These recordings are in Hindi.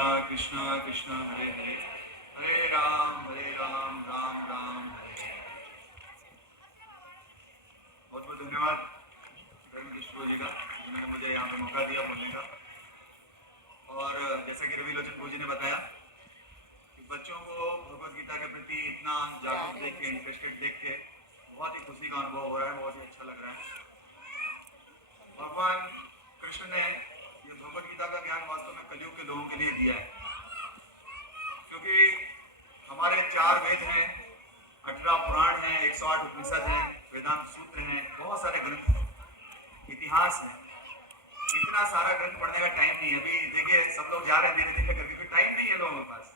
कृष्ण कृष्ण हरे हरे, हरे राम राम राम हरे हरे। बहुत बहुत धन्यवाद किशोर जी का, जिन्होंने मुझे यहाँ पे मौका दिया बोलने का। और जैसा कि रवि लोचन जी ने बताया कि बच्चों को भगवत गीता के प्रति इतना जागरूक देख के, इंटरेस्टेड देख के बहुत ही खुशी का अनुभव हो रहा है, बहुत ही अच्छा लग रहा है। भगवान कृष्ण ने ये भगवत गीता का ज्ञान वास्तव में कलयुग के लोगों के लिए दिया है, क्योंकि हमारे 4 वेद हैं, 18 पुराण हैं, 108 उपनिषद हैं, वेदांत सूत्र हैं, बहुत सारे ग्रंथ हैं, इतिहास है। इतना सारा ग्रंथ पढ़ने का टाइम नहीं है। अभी देखिए सब लोग जा रहे हैं धीरे धीरे करके, क्योंकि टाइम नहीं है लोगों के पास,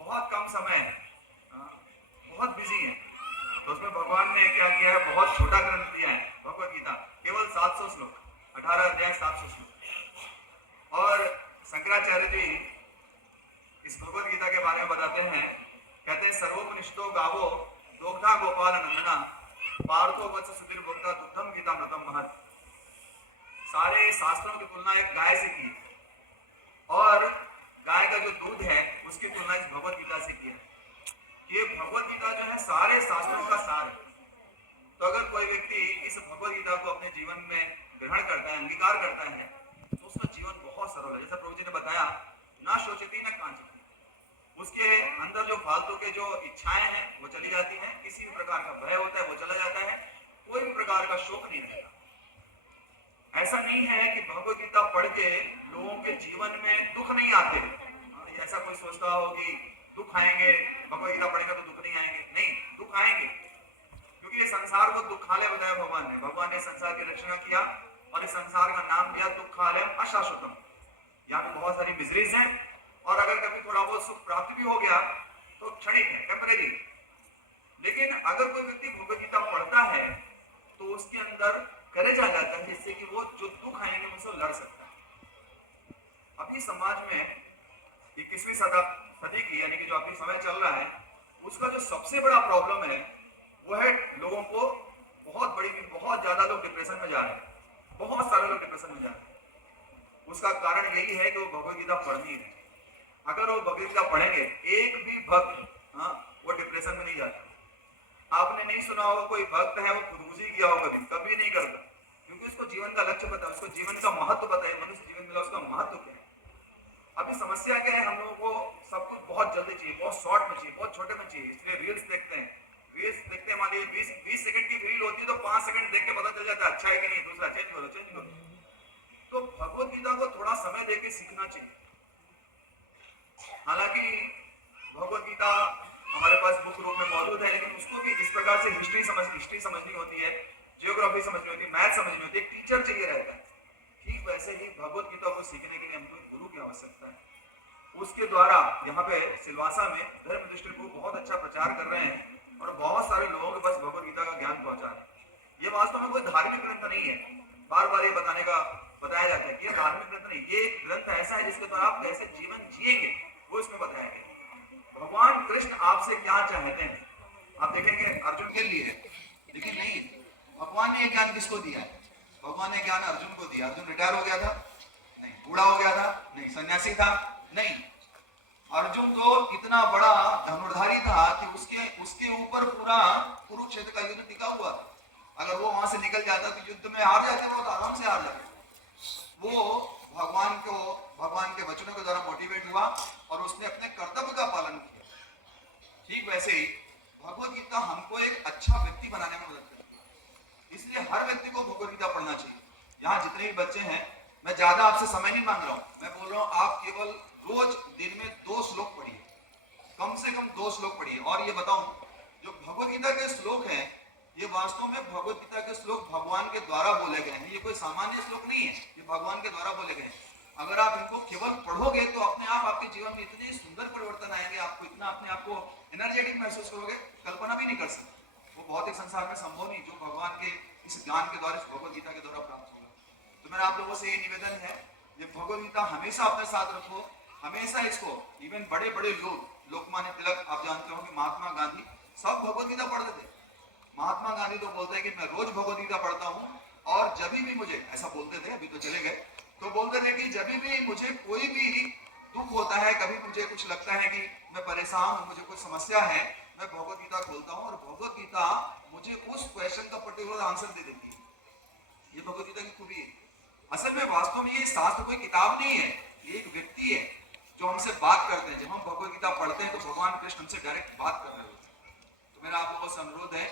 बहुत कम समय है, बहुत बिजी है। तो उसमें भगवान ने क्या किया है, बहुत छोटा ग्रंथ दिया है भगवत गीता, केवल 700 श्लोक, 18 अध्याय 700 श्लोक। और शंकराचार्य जी इस भगवत गीता के बारे में बताते हैं, कहते हैं सर्वोपनिषदो गावो दोग्धा गोपाल नंदना पार्थो वत्स सुधीर भोक्ता दुग्धम गीता मृतम महत्। सारे शास्त्रों की तुलना एक गाय से की, और गाय का जो दूध है उसकी तुलना इस भगवत गीता से की है। ये भगवत गीता जो है सारे शास्त्रों का सार है। तो अगर कोई व्यक्ति इस भगवत गीता को अपने जीवन में ग्रहण करता है, अंगीकार करता है, तो उसका जीवन बहुत सरल है। जैसा प्रभु जी ने बताया, ना सोचती ना कांचती, उसके अंदर जो फालतू के जो इच्छाएं हैं वो चली जाती हैं, किसी भी प्रकार का भय होता है वो चला जाता है, कोई भी प्रकार का शोक नहीं रहता। ऐसा नहीं है कि भगवत गीता पढ़ के लोगों के जीवन में दुख नहीं आते। ऐसा कोई सोचता हो कि दुख आएंगे, भगवत गीता पढ़ेगा तो दुख नहीं आएंगे। नहीं, दुख आएंगे, क्योंकि ये संसार को दुखालय बताया भगवान ने। भगवान ने संसार की रचना किया और इस संसार का नाम दिया दुखालयम अशाश्वतम। यहाँ पे बहुत सारी मिजरीज हैं, और अगर कभी थोड़ा बहुत सुख प्राप्त भी हो गया तो क्षणिक है, टेम्परेरी। लेकिन अगर कोई व्यक्ति भगवत गीता पढ़ता है तो उसके अंदर करेज आ जाता है, जिससे कि वो जो दुख आएंगे उनसे लड़ सकता है। अभी समाज में 21वीं सदी की, यानी कि जो अभी समय चल रहा है, उसका जो सबसे बड़ा प्रॉब्लम है वो है लोगों को बहुत ज्यादा लोग डिप्रेशन में जा रहे हैं, बहुत सारे लोग डिप्रेशन में जा रहे हैं। उसका कारण यही है कि वो भगवत गीता पढ़नी है। अगर वो भगवत गीता पढ़ेंगे, एक भी भक्त वो डिप्रेशन में नहीं जाता। आपने नहीं सुना होगा कोई भक्त है वो खुदकुशी किया होगा, कभी नहीं करता, क्योंकि उसको जीवन का लक्ष्य पता है, उसको जीवन का महत्व पता है, मनुष्य जीवन मिला उसका महत्व क्या है। अभी समस्या क्या है, हम लोगों को सब कुछ बहुत जल्दी चाहिए, बहुत शॉर्ट में चाहिए, बहुत छोटे में चाहिए, इसलिए रील्स देखते हैं। रील्स देखते हैं, मान लीजिए 20 सेकंड की रील होती है तो 5 सेकंड देख के पता चल जाता है अच्छा है कि नहीं, दूसरा चेंज करो। तो भगवत गीता को थोड़ा समय देके सीखना चाहिए। हालांकि भगवत गीता हमारे पास बुक रूप में मौजूद है, लेकिन उसको भी इस प्रकार से हिस्ट्री समझनी होती है, जियोग्राफी समझनी होती है, मैथ समझनी होती है, एक टीचर चाहिए रहता है। ठीक वैसे ही भगवत गीता को सीखने के लिए हमको एक गुरु की आवश्यकता है। उसके द्वारा यहाँ पे सिलवासा में धर्म दृष्टि को बहुत अच्छा प्रचार कर रहे हैं, और बहुत सारे लोगों के पास भगवत गीता का ज्ञान पहुंचा रहे हैं। ये वास्तव में कोई धार्मिक ग्रंथ नहीं है, बार बार ये बताया जाता है कि ये धार्मिक ग्रंथ नहीं, ये एक ग्रंथ ऐसा है जिसके द्वारा आप कैसे जीवन जिएंगे वो इसमें बताया गया। भगवान कृष्ण आपसे क्या चाहते हैं, आप देखेंगे अर्जुन के लिए, लेकिन नहीं, भगवान ने ज्ञान किसको दिया है? भगवान ने ज्ञान अर्जुन को दिया। अर्जुन रिटायर हो गया था? नहीं। बूढ़ा हो गया था? नहीं। सन्यासी था? नहीं। अर्जुन तो इतना बड़ा धनुर्धारी था कि उसके ऊपर पूरा कुरुक्षेत्र का युद्ध टिका हुआ था। अगर वो वहां से निकल जाता तो युद्ध में हार जाते, वो तो आराम से हार जाते। वो भगवान के वचनों के द्वारा मोटिवेट हुआ और उसने अपने कर्तव्य का पालन किया। ठीक वैसे ही भगवत गीता हमको एक अच्छा व्यक्ति बनाने में मदद करती है, इसलिए हर व्यक्ति को भगवत गीता पढ़ना चाहिए। यहाँ जितने भी बच्चे हैं, मैं ज्यादा आपसे समय नहीं मांग रहा हूँ, मैं बोल रहा हूँ आप केवल रोज दिन में 2 श्लोक पढ़िए, कम से कम 2 श्लोक पढ़िए। और ये बताऊं, जो भगवत गीता के श्लोक हैं, ये वास्तव में भगवत गीता के श्लोक भगवान के द्वारा बोले गए हैं। ये कोई सामान्य श्लोक नहीं है, ये भगवान के द्वारा बोले गए हैं। अगर आप इनको केवल पढ़ोगे तो अपने आप आपके जीवन में इतने सुंदर परिवर्तन आएंगे, आपको इतना अपने आप को एनर्जेटिक महसूस करोगे, कल्पना भी नहीं कर सकते। वो भौतिक संसार में संभव नहीं जो भगवान के इस ज्ञान के द्वारा, इस भगवत गीता के द्वारा प्राप्त होगा। तो मेरा आप लोगों से ये निवेदन है, ये भगवत गीता हमेशा अपने साथ रखो, हमेशा इसको। इवन बड़े बड़े लोग, लोकमान्य तिलक, आप जानते हो कि महात्मा गांधी सब भगवत गीता पढ़ते थे। महात्मा गांधी तो बोलते हैं कि मैं रोज भगवत गीता पढ़ता हूँ, और जब भी मुझे, ऐसा बोलते थे, अभी तो चले गए, तो बोलते थे कि जब भी मुझे कोई भी मुझे कुछ लगता है कि मैं परेशान हूँ, मुझे कोई समस्या है, मैं भगवत गीता खोलता हूँ और भगवत गीता मुझे उस क्वेश्चन का पर्टिकुलर आंसर दे देती है। ये भगवत गीता की खूबी है। असल में वास्तव में ये शास्त्र कोई किताब नहीं है, ये एक व्यक्ति है जो हमसे बात करते हैं। जब हम भगवत गीता पढ़ते हैं तो भगवान कृष्ण हमसे डायरेक्ट बात कर रहे होते हैं। तो मेरा आप लोगों से अनुरोध है,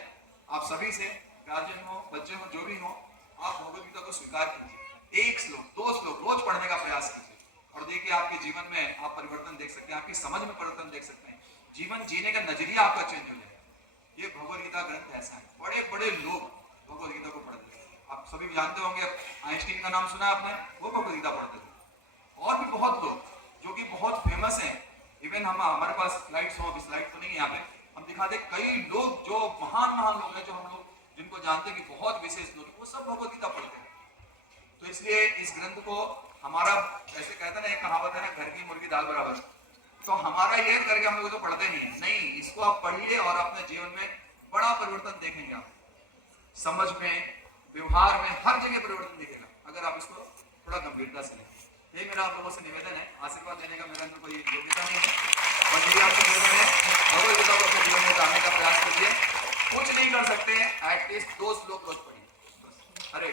आप सभी से, गार्जियन हो, बच्चे हो, जो भी हो, आप भगवत गीता को स्वीकार कीजिए। एक श्लोक, 2 श्लोक रोज पढ़ने का प्रयास कीजिए और देखिए आपके जीवन में आप परिवर्तन देख सकते हैं, आपकी समझ में परिवर्तन देख सकते हैं, जीवन जीने का नजरिया आपका चेंज हो जाएगा। ये भगवत गीता ग्रंथ ऐसा है। बड़े बड़े लोग भगवत गीता को पढ़ते हैं। आप सभी जानते होंगे, आइंस्टीन का नाम सुना आपने, वो भगवत गीता पढ़ते थे। और भी बहुत लोग जो कि बहुत फेमस हैं। इवन हमारे पास स्लाइड्स हो, अभी स्लाइड तो नहीं है यहाँ पे, हम दिखाते कई लोग जो महान महान लोग हैं, जो हम लोग जिनको जानते हैं कि बहुत विशेष लोग, वो सब भगवत गीता पढ़ते हैं। तो इसलिए इस ग्रंथ को हमारा, ऐसे कहते ना, एक कहावत है ना, घर की मुर्गी दाल बराबर, तो हमारा ये करके हम लोग तो पढ़ते नहीं, इसको आप पढ़िए और अपने जीवन में बड़ा परिवर्तन देखेंगे। आप समझ में, व्यवहार में, हर जगह परिवर्तन दिखेगा अगर आप इसको थोड़ा गंभीरता से लें। ये मेरा आप लोगों से निवेदन है। आशीर्वाद देने का मेरा कोई योग्यता नहीं है, और मेरी आपसे निवेदन है, भगवत गीता को अपने जीवन में उतारने का प्रयास करिए। कुछ नहीं कर सकते, एटलीस्ट 2 श्लोक रोज पढ़िए। हरे